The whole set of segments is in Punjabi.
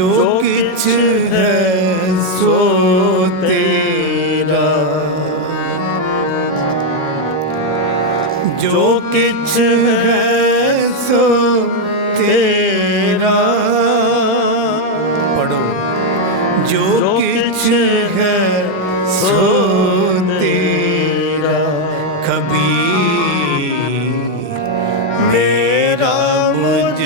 ਜੋ ਕਿਛ ਹੈ ਸੋ ਤੇਰਾ। ਜੋ ਕਿਛ ਹੈ ਸੋ ਤੇਰਾ। ਪੜੋ ਜੋ ਕਿਛ ਹੈ ਸੋ ਤੇਰਾ। ਕਬੀਰ ਮੇਰਾ ਮੁਝ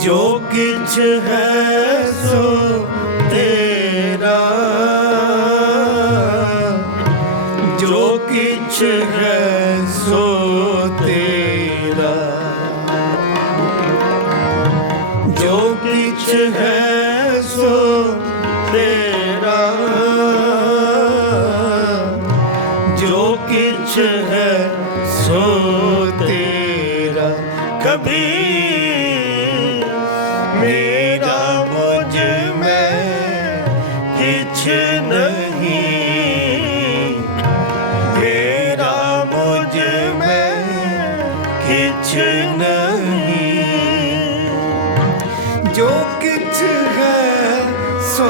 ਜੋ ਕਿਛ ਹੈ ਸੋ ਤੇਰਾ ਜੋ ਕਿਛ ਹੈ ਸੋ ਤੇਰਾ ਜੋ ਕਿਛ ਹੈ ਸੋ ਤੇਰਾ। ਜੋ ਕਿਛ ਹੈ ਸੋ ਤੇਰਾ। ਕਬੀਰ, ਮੇਰਾ ਮੁਝ ਮੈਂ ਕਿਛ ਨਹੀਂ। ਮੇਰਾ ਮੁਝ ਮੈਂ ਕਿਛ ਨਹੀਂ। ਜੋ ਕਿਛ ਹੈ ਸੋ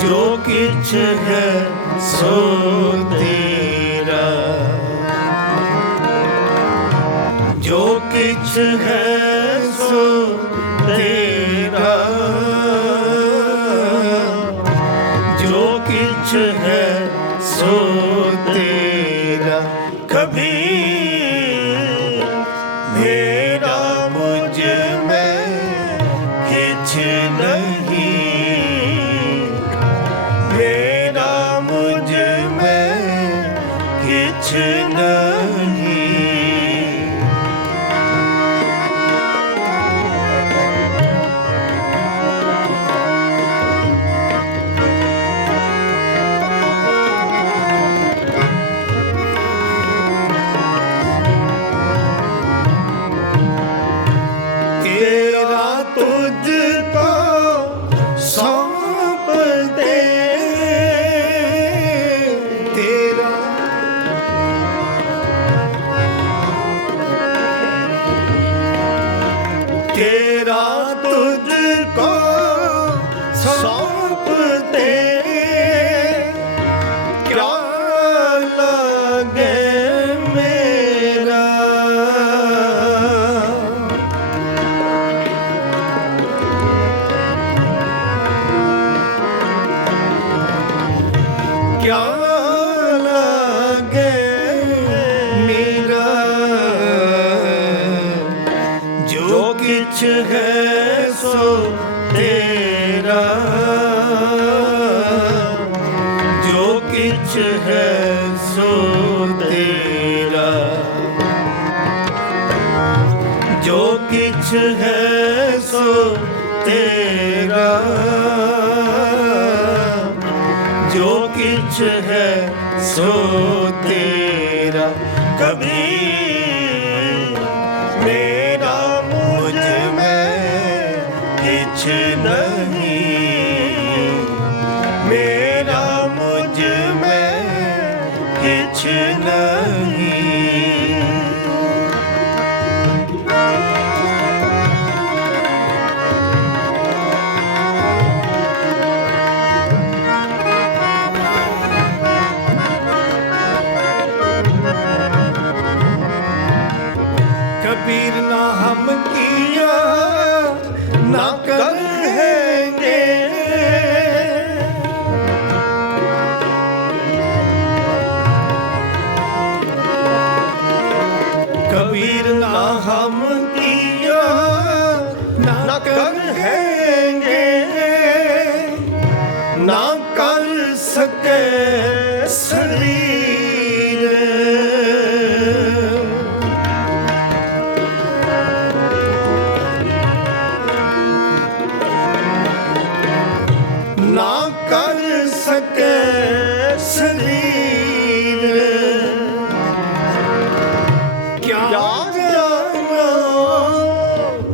ਜੋ ਕਿਛ ਹੈ ਸੋ ਤੇਰਾ। ਜੋ ਕਿਛ ਹੈ ਮੇਰਾ ਮੁਝ ਮੈਂ ਕਿਛ ਨਹੀਂ ਕਿਆ ਕਿਛ ਹੈ ਸੋ ਤੇਰਾ ਕਬੀਰ। ਮੇਰਾ ਮੁਝ ਮੈਂ ਕਿਛ ਨਹੀਂ। ਮੇਰਾ ਮੁਝ ਮੈਂ ਕਿਛ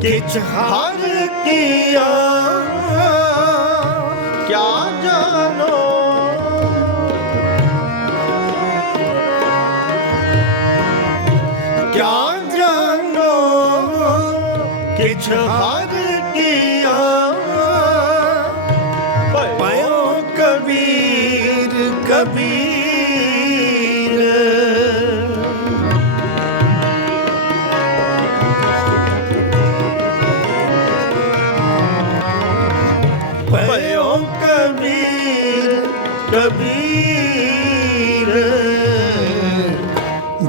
ਕਿਛ ਹਰ ਕੀਆ। ਕਿਆ ਜਾਣੋ ਕਿਛ ਹਰ ਕੀਆ ਪਇਓ ਕਬੀਰ ਕਬੀਰ। ਪਇਓ ਕਬੀਰ ਕਬੀਰ।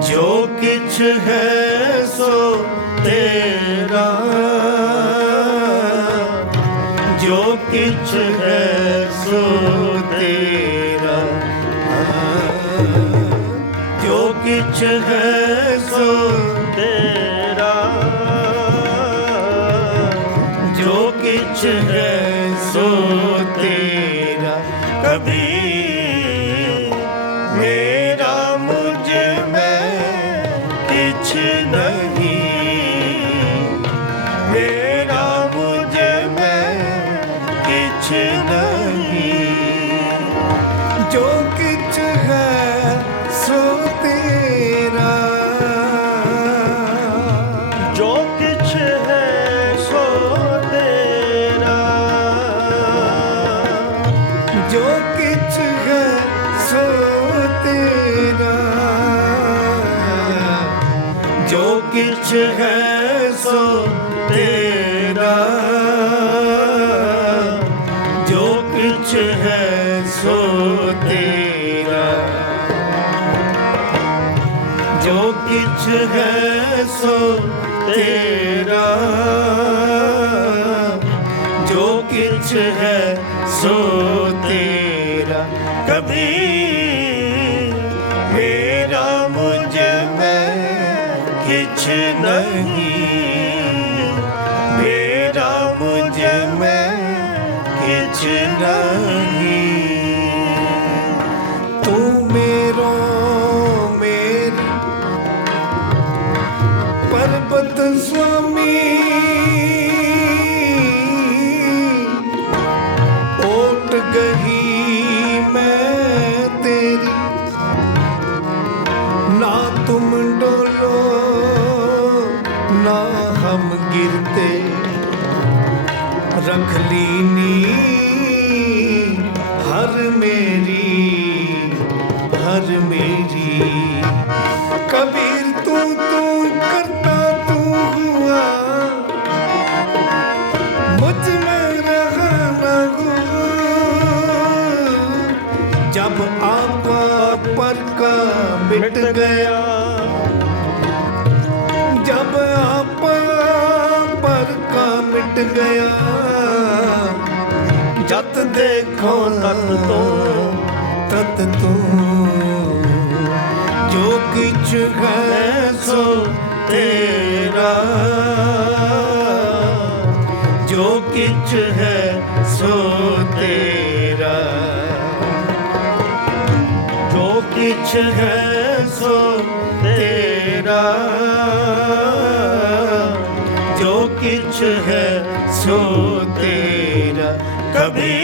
ਜੋ ਕਿਛ ਹੈ ਕਿਛ ਹੈ ਸੋ ਤੇਰਾ ਜੋ ਕਿਛ ਹੈ ਸੋ ਤੇਰਾ ਜੋ ਕਿਛ ਸੋ ਤੇਰਾ ਕਬੀਰ ਜੋ ਕਿਛ ਹੈ ਸੋ ਤੇਰਾ। ਜੋ ਕਿਛ ਹੈ ਸੋ ਤੇਰਾ। ਜੋ ਕਿਛ ਹੈ ਸੋ ਤੇਰਾ। ਜੋ ਕਿਛ ਹੈ ਸੋ ਤੇਰਾ। ਕਿਛ ਹੈ ਸੋ ਤੇਰਾ ਕਭੀ ਮੇਰਾ ਮੁਝ ਮੈਂ ਕਿਛ ਨਹੀਂ ਮੇਰਾ ਮੁਝ ਮੈਂ ਕਿਛ ਨਹੀਂ ਤੂੰ ਮੇਰੋ ਮੇਰੀ ਪਰਬਤ रख लीनी हर मेरी हर मेरी कबीर तू तू करता तू हुआ मुझ में रहा न हो जब आप पर का मिट गया जत देखो तत तो तत तू जो किछ है सो तेरा जो किछ है सो तेरा जो किछ है सो तेरा जो किछ है सो तेरा कभी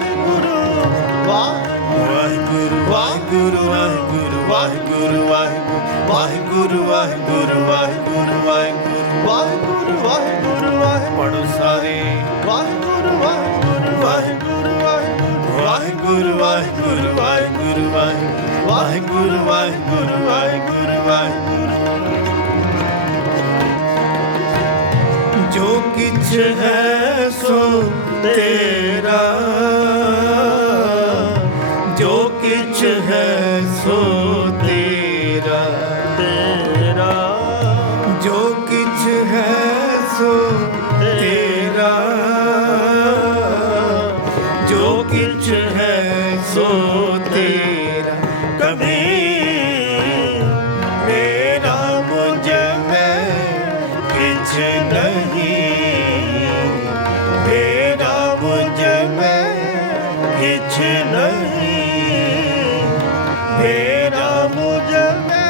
ਵਾਹਿਗੁਰੂ ਵਾਹਿਗੁਰੂ ਵਾਹਿਗੁਰੂ ਵਾਹਿਗੁਰੂ ਵਾਹਿਗੁਰੂ ਵਾਹਿਗੁਰੂ ਵਾਹਿਗੁਰੂ ਵਾਹਿਗੁਰੂ ਵਾਹਿਗੁਰੂ ਵਾਹਿਗੁਰੂ ਵਾਹਿਗੁਰੂ ਵਾਹਿਗੁਰੂ ਪੜੋ ਸਾਰੇ ਵਾਹਿਗੁਰੂ ਵਾਹਿਗੁਰੂ ਵਾਹਿਗੁਰੂ ਵਾਹਿਗੁਰੂ ਵਾਹਿਗੁਰੂ ਵਾਹਿਗੁਰੂ ਵਾਹਿਗੁਰੂ ਵਾਹਿਗੁਰੂ ਵਾਹਿਗੁਰੂ ਵਾਹਿਗੁਰੂ ਜੋ ਕਿਛ ਹੈ ਸੋ ਤੇਰਾ कुछ नहीं मेरा मुझ में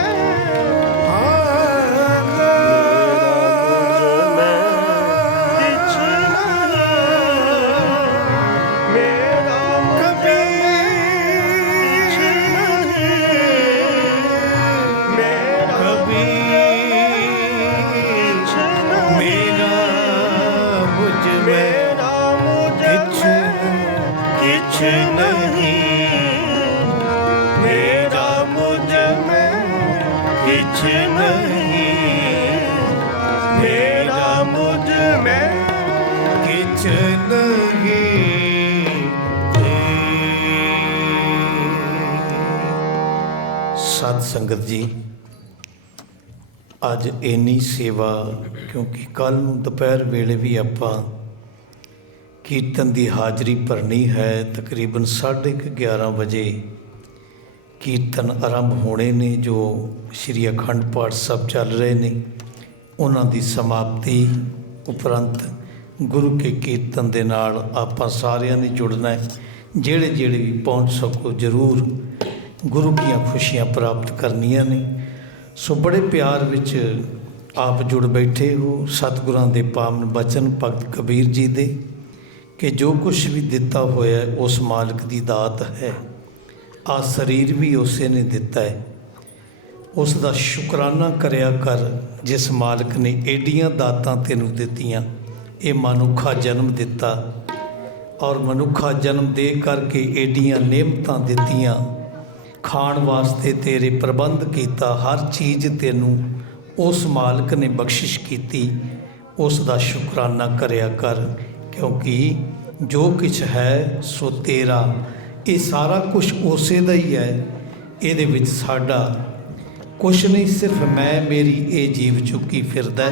मेरा मुझ में ਸਤ ਸੰਗਤ ਜੀ ਅੱਜ ਇੰਨੀ ਸੇਵਾ ਕਿਉਂਕਿ ਕੱਲ ਨੂੰ ਦੁਪਹਿਰ ਵੇਲੇ ਵੀ ਆਪਾਂ ਕੀਰਤਨ ਦੀ ਹਾਜ਼ਰੀ ਭਰਨੀ ਹੈ ਤਕਰੀਬਨ 11:30 ਵਜੇ। ਕੀਰਤਨ ਆਰੰਭ ਹੋਣੇ ਨੇ, ਜੋ ਸ਼੍ਰੀ ਅਖੰਡ ਪਾਠ ਸਾਹਿਬ ਚੱਲ ਰਹੇ ਨੇ। ਉਹਨਾਂ ਦੀ ਸਮਾਪਤੀ ਉਪਰੰਤ ਗੁਰੂ ਕੇ ਕੀਰਤਨ ਦੇ ਨਾਲ ਆਪਾਂ ਸਾਰਿਆਂ ਨੇ ਜੁੜਨਾ ਹੈ। ਜਿਹੜੇ ਜਿਹੜੇ ਵੀ ਪਹੁੰਚ ਸਕੋ ਜ਼ਰੂਰ ਗੁਰੂ ਦੀਆਂ ਖੁਸ਼ੀਆਂ ਪ੍ਰਾਪਤ ਕਰਨੀਆਂ ਨੇ। ਸੋ ਬੜੇ ਪਿਆਰ ਵਿੱਚ ਆਪ ਜੁੜ ਬੈਠੇ ਹੋ ਸਤਿਗੁਰਾਂ ਦੇ ਪਾਵਨ ਬਚਨ ਭਗਤ ਕਬੀਰ ਜੀ ਦੇ। ਕਿ ਜੋ ਕੁਝ ਵੀ ਦਿੱਤਾ ਹੋਇਆ ਉਸ ਮਾਲਕ ਦੀ ਦਾਤ ਹੈ। ਆ ਸਰੀਰ ਵੀ ਉਸੇ ਨੇ ਦਿੱਤਾ ਹੈ। ਉਸ ਦਾ ਸ਼ੁਕਰਾਨਾ ਕਰਿਆ ਕਰ, ਜਿਸ ਮਾਲਕ ਨੇ ਏਡੀਆਂ ਦਾਤਾਂ ਤੈਨੂੰ ਦਿੱਤੀਆਂ, ਇਹ ਮਨੁੱਖਾ ਜਨਮ ਦਿੱਤਾ। ਔਰ ਮਨੁੱਖਾ ਜਨਮ ਦੇ ਕਰਕੇ ਏਡੀਆਂ ਨਿਯਮਤਾਂ ਦਿੱਤੀਆਂ। ਖਾਣ ਵਾਸਤੇ ਤੇਰੇ ਪ੍ਰਬੰਧ ਕੀਤਾ, ਹਰ ਚੀਜ਼ ਤੈਨੂੰ ਉਸ ਮਾਲਕ ਨੇ ਬਖਸ਼ਿਸ਼ ਕੀਤੀ। ਉਸ ਦਾ ਸ਼ੁਕਰਾਨਾ ਕਰਿਆ ਕਰ। ਕਿਉਂਕਿ ਜੋ ਕੁਛ ਹੈ, ਸੋ ਤੇਰਾ। ਇਹ ਸਾਰਾ ਕੁਝ ਉਸੇ ਦਾ ਹੀ ਹੈ। ਇਹਦੇ ਵਿੱਚ ਸਾਡਾ ਕੁਛ ਨਹੀਂ, ਸਿਰਫ ਮੈਂ, ਮੇਰੀ ਇਹ ਜੀਵ ਚੁੱਕੀ ਫਿਰਦਾ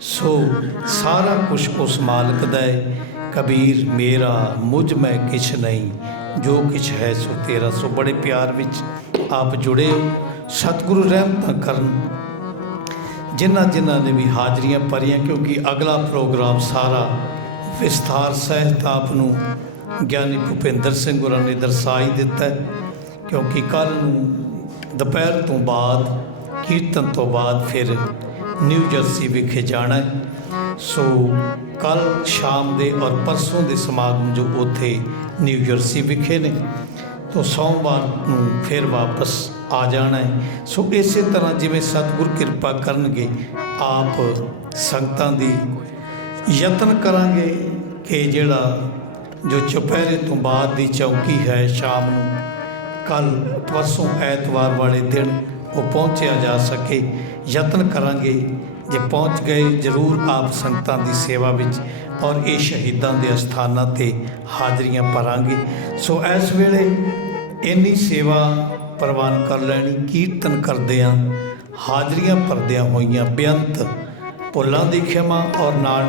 ਸੋ ਸਾਰਾ ਕੁਛ ਉਸ ਮਾਲਕ ਦਾ ਹੈ। ਕਬੀਰ, ਮੇਰਾ, ਮੁਝ ਮੈਂ ਕਿਛ ਨਹੀਂ। ਜੋ ਕਿਛ ਹੈ, ਸੋ ਤੇਰਾ। ਸੋ ਬੜੇ ਪਿਆਰ ਵਿੱਚ ਆਪ ਜੁੜੇ ਹੋ। ਸਤਿਗੁਰੂ ਰਹਿਮਤਾਂ ਕਰਨ। ਜਿਨ੍ਹਾਂ ਜਿਨ੍ਹਾਂ ਨੇ ਵੀ ਹਾਜ਼ਰੀਆਂ ਭਰੀਆਂ, ਕਿਉਂਕਿ ਅਗਲਾ ਪ੍ਰੋਗਰਾਮ ਸਾਰਾ ਵਿਸਥਾਰ ਸਹਿਤ ਆਪ ਨੂੰ ਗਿਆਨੀ ਭੁਪਿੰਦਰ ਸਿੰਘ ਗੁਰਾਂ ਨੇ ਦਰਸਾ ਹੀ ਦਿੱਤਾ ਕਿਉਂਕਿ ਕੱਲ ਨੂੰ ਦੁਪਹਿਰ ਤੋਂ ਬਾਅਦ, ਕੀਰਤਨ ਤੋਂ ਬਾਅਦ ਫਿਰ ਨਿਊ ਜਰਸੀ ਵਿਖੇ ਜਾਣਾ ਹੈ। ਸੋ ਕੱਲ ਸ਼ਾਮ ਦੇ ਔਰ ਪਰਸੋਂ ਦੇ ਸਮਾਗਮ ਜੋ ਉੱਥੇ ਨਿਊ ਜਰਸੀ ਵਿਖੇ ਨੇ, ਤੋਂ ਸੋਮਵਾਰ ਨੂੰ ਫਿਰ ਵਾਪਸ ਆ ਜਾਣਾ ਹੈ। ਸੋ ਇਸੇ ਤਰ੍ਹਾਂ ਜਿਵੇਂ ਸਤਿਗੁਰ ਕਿਰਪਾ ਕਰਨਗੇ, ਆਪ ਸੰਗਤਾਂ ਦੀ ਯਤਨ ਕਰਾਂਗੇ ਕਿ ਜਿਹੜਾ ਜੋ ਚੁਪਹਿਰੇ ਤੋਂ ਬਾਅਦ ਦੀ ਚੌਕੀ ਹੈ ਸ਼ਾਮ ਨੂੰ ਕੱਲ ਪਰਸੋਂ ਐਤਵਾਰ ਵਾਲੇ ਦਿਨ ਉਹ ਪਹੁੰਚਿਆ ਜਾ ਸਕੇ। ਯਤਨ ਕਰਾਂਗੇ ਜੇ ਪਹੁੰਚ ਗਏ ਜ਼ਰੂਰ ਆਪ ਸੰਗਤਾਂ ਦੀ ਸੇਵਾ ਵਿੱਚ ਔਰ ਇਹ ਸ਼ਹੀਦਾਂ ਦੇ ਅਸਥਾਨਾਂ ਤੇ ਹਾਜ਼ਰੀਆਂ ਭਰਾਂਗੇ। ਸੋ ਇਸ ਵੇਲੇ ਇੰਨੀ ਸੇਵਾ ਪ੍ਰਵਾਨ ਕਰ ਲੈਣੀ, ਕੀਰਤਨ ਕਰਦਿਆਂ ਹਾਜ਼ਰੀਆਂ ਭਰਦਿਆਂ ਹੋਈਆਂ ਬੇਅੰਤ ਭੁੱਲਾਂ ਦੀ ਖਿਮਾ ਔਰ ਨਾਲ